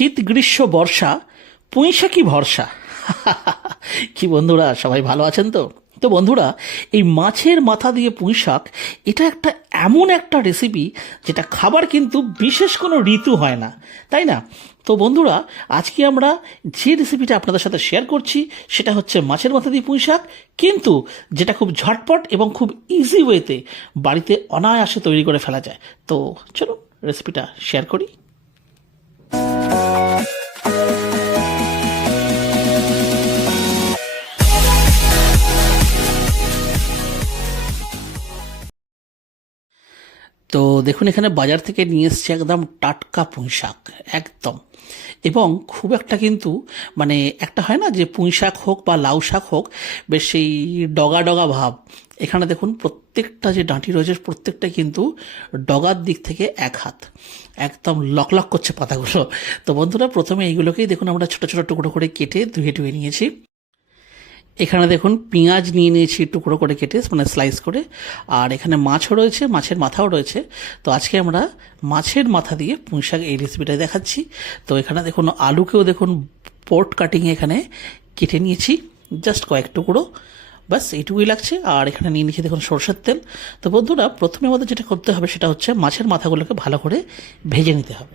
শীত গ্রীষ্ম বর্ষা পুঁইশাকই ভরসা। কি বন্ধুরা, সবাই ভালো আছেন তো? তো বন্ধুরা, এই মাছের মাথা দিয়ে পুঁইশাক এটা একটা এমন একটা রেসিপি যেটা খাবার কিন্তু বিশেষ কোনো ঋতু হয় না, তাই না? তো বন্ধুরা, আজকে আমরা যে রেসিপিটা আপনাদের সাথে শেয়ার করছি সেটা হচ্ছে মাছের মাথা দিয়ে পুঁইশাক, কিন্তু যেটা খুব ঝটপট এবং খুব ইজি ওয়েতে বাড়িতে অনায়াসে তৈরি করে ফেলা যায়। তো চলো রেসিপিটা শেয়ার করি। তো দেখুন, এখানে বাজার থেকে নিয়ে এসছে একদম টাটকা পুঁইশাক, একদম। এবং খুব একটা কিন্তু মানে একটা হয় না যে পুঁইশাক হোক বা লাউ শাক হোক, বেশ সেই ডগা ডগা ভাব। এখানে দেখুন প্রত্যেকটা যে ডাঁটি রয়েছে প্রত্যেকটাই কিন্তু ডগার দিক থেকে এক হাত, একদম লকলক করছে পাতাগুলো। তো বন্ধুরা, প্রথমে এইগুলোকেই দেখুন আমরা ছোটো ছোটো টুকরো করে কেটে ধুয়ে টুয়ে নিয়েছি। এখানে দেখুন পেঁয়াজ নিয়ে নিয়েছি টুকরো করে কেটে, মানে স্লাইস করে। আর এখানে মাছও রয়েছে, মাছের মাথাও রয়েছে। তো আজকে আমরা মাছের মাথা দিয়ে পুঁইশাক এই রেসিপিটা দেখাচ্ছি। তো এখানে দেখুন আলুকেও দেখুন পোর্ট কাটিংয়ে এখানে কেটে নিয়েছি, জাস্ট কয়েক টুকরো, ব্যাস এইটুকুই লাগছে। আর এখানে নিয়ে নিয়েছি দেখুন সরষের তেল। তো বন্ধুরা, প্রথমে আমাদের যেটা করতে হবে সেটা হচ্ছে মাছের মাথাগুলোকে ভালো করে ভেজে নিতে হবে।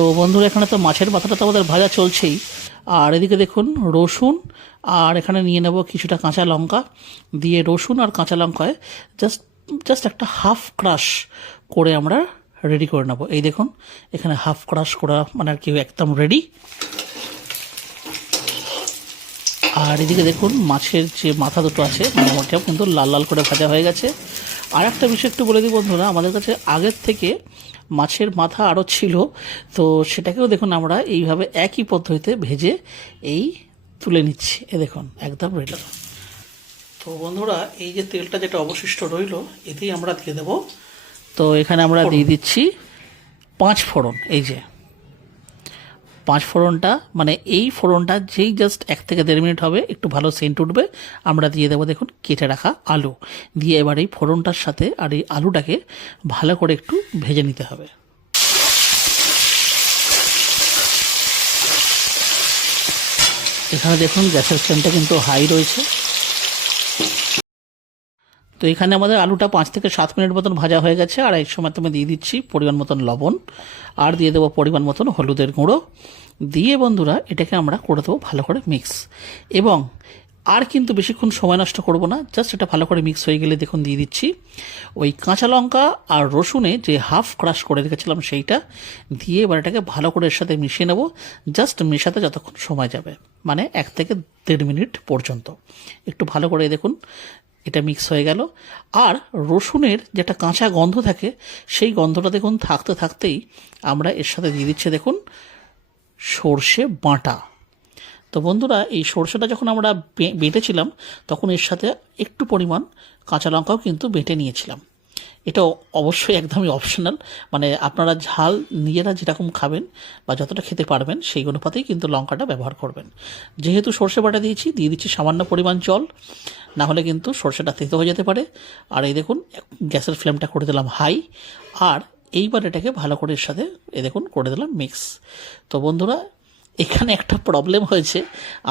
তো বন্ধুরা, এখানে তো মাছের মাথাটা তো আমাদের ভাজা চলছেই। আর এদিকে দেখুন রসুন, আর এখানে নিয়ে নেব কিছুটা কাঁচা লঙ্কা, দিয়ে রসুন আর কাঁচা লঙ্কায় জাস্ট জাস্ট একটা হাফ ক্রাশ করে আমরা রেডি করে নেব। এই দেখুন এখানে হাফ ক্রাশ করা মানে আর কি একদম রেডি। আর এদিকে দেখুন মাছের যে মাথা দুটো আছে মোটামুটিও কিন্তু লাল লাল করে ভাজা হয়ে গেছে। আর একটা বিষয় একটু বলে দিই বন্ধুরা, আমাদের কাছে আগের থেকে মাছের মাথা আরও ছিল, তো সেটাকেও দেখুন আমরা এইভাবে একই পদ্ধতিতে ভেজে এই তুলে নিচ্ছি। এ দেখুন একদম রেডি। তো বন্ধুরা, এই যে তেলটা যেটা অবশিষ্ট রইল এতেই আমরা দিয়ে দেবো। তো এখানে আমরা দিয়ে দিচ্ছি 5 ফোড়ন। এই যে 5 ফোড়নটা, মানে এই ফোড়নটা যেই জাস্ট 1 থেকে 1.5 মিনিট হবে, একটু ভালো সেন্ট উঠবে, আমরা দিয়ে দেবো দেখুন কেটে রাখা আলু। দিয়ে এবার এই ফোড়নটার সাথে আর এই আলুটাকে ভালো করে একটু ভেজে নিতে হবে। এখানে দেখুন গ্যাসের ফ্লেমটা কিন্তু হাই রয়েছে। তো এখানে আমাদের আলুটা 5 থেকে 7 মিনিট মতন ভাজা হয়ে গেছে। আর এই সময় আমি দিয়ে দিচ্ছি পরিমাণ মতন লবণ, আর দিয়ে দেবো পরিমাণ মতন হলুদের গুঁড়ো। দিয়ে বন্ধুরা এটাকে আমরা করে দেবো ভালো করে মিক্স। এবং আর কিন্তু বেশিক্ষণ সময় নষ্ট করব না, জাস্ট এটা ভালো করে মিক্স হয়ে গেলে দেখুন দিয়ে দিচ্ছি ওই কাঁচা লঙ্কা আর রসুনে যে হাফ ক্রাশ করে রেখেছিলাম সেইটা দিয়ে এবার এটাকে ভালো করে এর সাথে মিশিয়ে নেব। জাস্ট মেশাতে যতক্ষণ সময় যাবে, মানে 1 থেকে 1.5 মিনিট পর্যন্ত একটু ভালো করে দেখুন এটা মিক্স হয়ে গেল। আর রসুনের যেটা কাঁচা গন্ধ থাকে সেই গন্ধটা দেখুন থাকতে থাকতেই আমরা এর সাথে দিয়ে দিচ্ছি দেখুন সর্ষে বাটা। তো বন্ধুরা, এই সর্ষেটা যখন আমরা বেটেছিলাম তখন এর সাথে একটু পরিমাণ কাঁচা লঙ্কাও কিন্তু বেটে নিয়েছিলাম। এটা অবশ্যই একদমই অপশনাল, মানে আপনারা ঝাল নিজেরা যেরকম খাবেন বা যতটা খেতে পারবেন সেই অনুপাতেই কিন্তু লঙ্কাটা ব্যবহার করবেন। যেহেতু সর্ষে বাটা দিয়েছি, দিয়ে দিচ্ছি সামান্য পরিমাণ জল, না হলে কিন্তু সর্ষেটা তেতো হয়ে যেতে পারে। আর এই দেখুন গ্যাসের ফ্লেমটা করে দিলাম হাই। আর এইবার এটাকে ভালো করে এর সাথে দেখুন করে দিলাম মিক্স। তো বন্ধুরা, এখানে একটা প্রবলেম হয়েছে,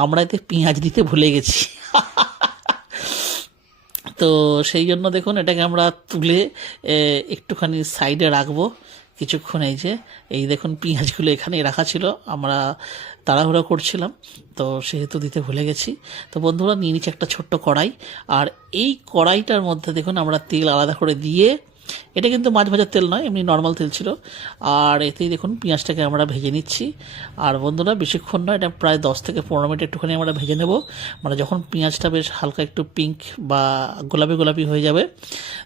আমরা এতে পেঁয়াজ দিতে ভুলে গেছি। তো সেই জন্য দেখুন এটাকে আমরা তুলে একটুখানি সাইডে রাখবো কিছুক্ষণ। এই দেখুন পেঁয়াজগুলো এখানেই রাখা ছিল, আমরা তাড়াহুড়ো করছিলাম তো সেহেতু দিতে ভুলে গেছি। তো বন্ধুরা, নিয়ে নিচ্ছি একটা ছোট্ট কড়াই। আর এই কড়াইটার মধ্যে দেখুন আমরা তেল আলাদা করে দিয়ে, এটা কিন্তু মাছ ভাজার তেল নয়, এমনি নর্মাল তেল ছিল। আর এতেই দেখুন পেঁয়াজটাকে আমরা ভেজে নিচ্ছি। আর বন্ধুরা, বেশিক্ষণ নয়, এটা প্রায় 10 থেকে 15 মিনিট একটুখানি আমরা ভেজে নেব, মানে যখন পেঁয়াজটা বেশ হালকা একটু পিঙ্ক বা গোলাপি গোলাপি হয়ে যাবে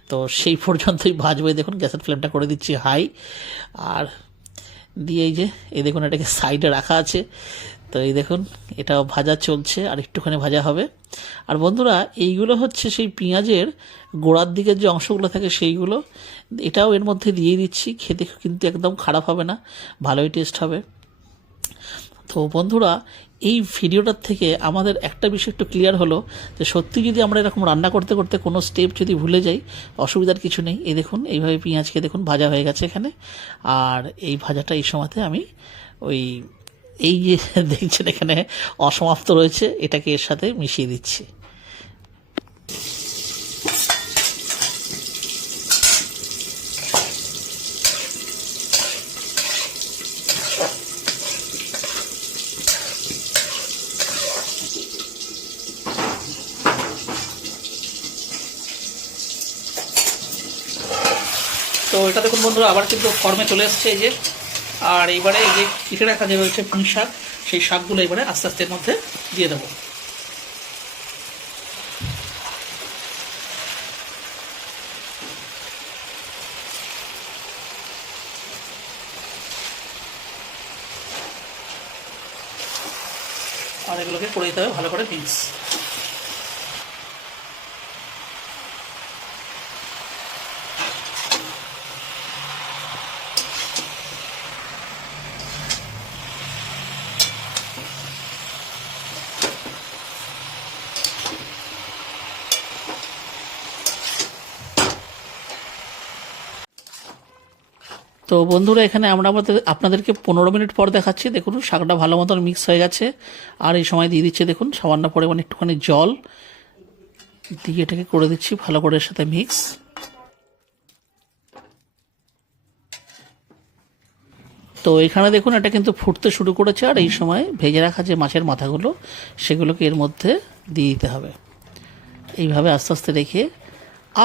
তো সেই পর্যন্তই ভাজবো। দেখুন গ্যাসের ফ্লেমটা করে দিচ্ছি হাই। আর দিয়ে এই দেখুন এটাকে সাইডে রাখা আছে। তো এই দেখুন এটাও ভাজা চলছে, আর একটুখানি ভাজা হবে। আর বন্ধুরা, এইগুলো হচ্ছে সেই পেঁয়াজের গোড়ার দিকের যে অংশগুলো থাকে সেইগুলো, এটাও এর মধ্যে দিয়ে দিচ্ছি। খেতে কিন্তু একদম খারাপ হবে না, ভালোই টেস্ট হবে। তো বন্ধুরা, এই ভিডিওটার থেকে আমাদের একটা বিষয় একটু ক্লিয়ার হলো যে সত্যি যদি আমরা এরকম রান্না করতে করতে কোনো স্টেপ যদি ভুলে যাই অসুবিধার কিছু নেই। এই দেখুন এইভাবে পেঁয়াজকে দেখুন ভাজা হয়ে গেছে এখানে, আর এই ভাজাটা এই সময়তে আমি ওই এই যে দেখছেন এখানে অসমাপ্ত রয়েছে এটাকে এর সাথে মিশিয়ে দিচ্ছি। তো এটা দেখুন বন্ধুরা আবার কিন্তু ফর্মে চলে এসছে এই যে। আর এইবারে এই যে কেটে রাখা যে রয়েছে পুঁই শাক, সেই শাকগুলো এবারে আস্তে আস্তে এর মধ্যে দিয়ে দেবো। আর এগুলোকে করে দিতে হবে ভালো করে মিক্স। তো বন্ধুরা এখানে আমরা আপনাদেরকে 15 মিনিট পর দেখাচ্ছি। দেখুন শাকটা ভালো মতন মিক্স হয়ে গেছে, আর এই সময় দিয়ে দিচ্ছে দেখুন সামান্য পরিমাণে একটুখানি জল দিয়ে এটাকে করে দিচ্ছি ভালো করে এর সাথে মিক্স। তো এখানে দেখুন এটা কিন্তু ফুটতে শুরু করেছে, আর এই সময় ভেজে রাখা যে মাছের মাথাগুলো সেগুলোকে এর মধ্যে দিয়ে দিতে হবে এইভাবে আস্তে আস্তে রেখে,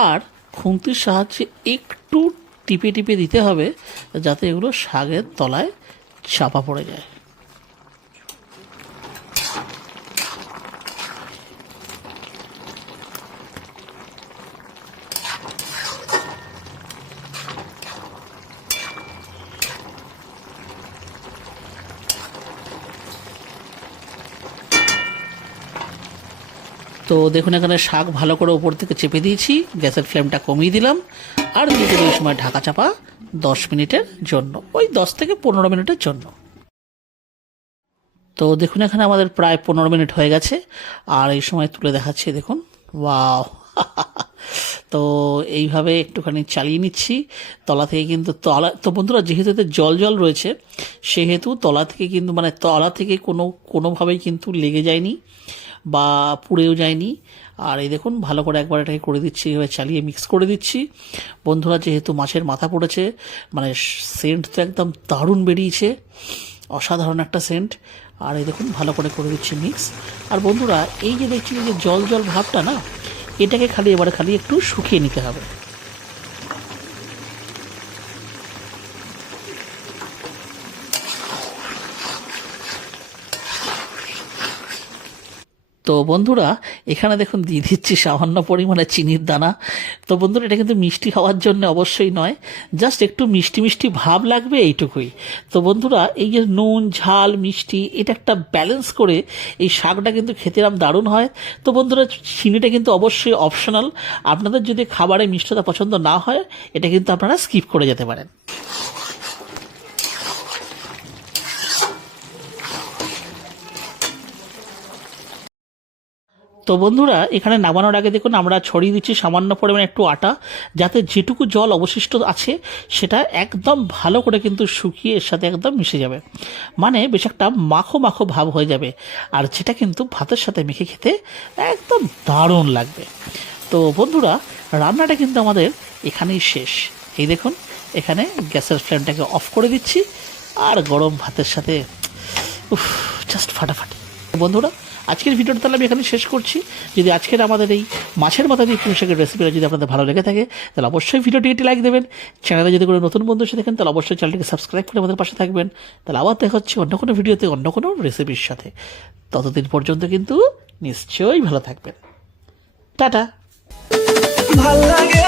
আর খুন্তির সাহায্যে একটু টিপে টিপে দিতে হবে যাতে এগুলো শাকের তলায় চাপা পড়ে যায়। তো দেখুন এখানে শাক ভালো করে উপর থেকে চেপে দিয়েছি, গ্যাসের ফ্লেমটা কমিয়ে দিলাম, আর দিয়ে দেবো এই সময় ঢাকা চাপা 10 মিনিটের জন্য, ওই 10 থেকে 15 মিনিটের জন্য। তো দেখুন এখানে আমাদের প্রায় 15 মিনিট হয়ে গেছে, আর এই সময় তুলে দেখাচ্ছি দেখুন ওয়াও। তো এইভাবে একটুখানি চালিয়ে নিচ্ছি তলা থেকে, কিন্তু তো বন্ধুরা যেহেতু এতে জল জল রয়েছে সেহেতু তলা থেকে কিন্তু মানে তলা থেকে কোনোভাবেই কিন্তু লেগে যায়নি বা পুড়েও যায়নি। আর এই দেখুন ভালো করে একবার এটাকে করে দিচ্ছি, এভাবে চালিয়ে মিক্স করে দিচ্ছি। বন্ধুরা যেহেতু মাছের মাথা পড়েছে মানে সেন্ট তো একদম দারুণ বেরিয়েছে, অসাধারণ একটা সেন্ট। আর এই দেখুন ভালো করে দিচ্ছি মিক্স। আর বন্ধুরা এই যে দেখছি যে জল জল ভাবটা না, এটাকে এবারে খালি একটু শুকিয়ে নিতে হবে। তো বন্ধুরা এখানে দেখুন দিয়ে দিচ্ছি সামান্য পরিমাণে চিনির দানা। তো বন্ধুরা এটা কিন্তু মিষ্টি হওয়ার জন্য অবশ্যই নয়, জাস্ট একটু মিষ্টি মিষ্টি ভাব লাগবে এইটুকুই। তো বন্ধুরা এই যে নুন ঝাল মিষ্টি এটা একটা ব্যালেন্স করে এই শাকটা কিন্তু খেতে দারুণ হয়। তো বন্ধুরা চিনিটা কিন্তু অবশ্যই অপশনাল, আপনাদের যদি খাবারে মিষ্টতা পছন্দ না হয় এটা কিন্তু আপনারা স্কিপ করে যেতে পারেন। তো বন্ধুরা এখানে নামানোর আগে দেখুন আমরা ছড়িয়ে দিচ্ছি সামান্য পরিমাণে একটু আটা, যাতে যেটুকু জল অবশিষ্ট আছে সেটা একদম ভালো করে কিন্তু শুকিয়ে এর সাথে একদম মিশে যাবে, মানে বেশ একটা মাখো মাখো ভাব হয়ে যাবে, আর যেটা কিন্তু ভাতের সাথে মেখে খেতে একদম দারুণ লাগবে। তো বন্ধুরা রান্নাটা কিন্তু আমাদের এখানেই শেষ। এই দেখুন এখানে গ্যাসের ফ্লেমটাকে অফ করে দিচ্ছি, আর গরম ভাতের সাথে জাস্ট ফাটাফাটি। বন্ধুরা আজকের ভিডিওটা তাহলে আমি এখানে শেষ করছি। যদি আজকের আমাদের এই মাছের মাথা দিয়ে পুঁই শাকের রেসিপিটা যদি আপনাদের ভালো লেগে থাকে তাহলে অবশ্যই ভিডিওটি একটি লাইক দেবেন। চ্যানেলে যদি কোনো নতুন বন্ধু এসে দেখেন তাহলে অবশ্যই চ্যানেলটিকে সাবস্ক্রাইব করে আমাদের পাশে থাকবেন। তাহলে আবার দেখা হচ্ছে অন্য কোনো ভিডিওতে অন্য কোনো রেসিপির সাথে। ততদিন পর্যন্ত কিন্তু নিশ্চয়ই ভালো থাকবেন। টাটা। ভাল লাগে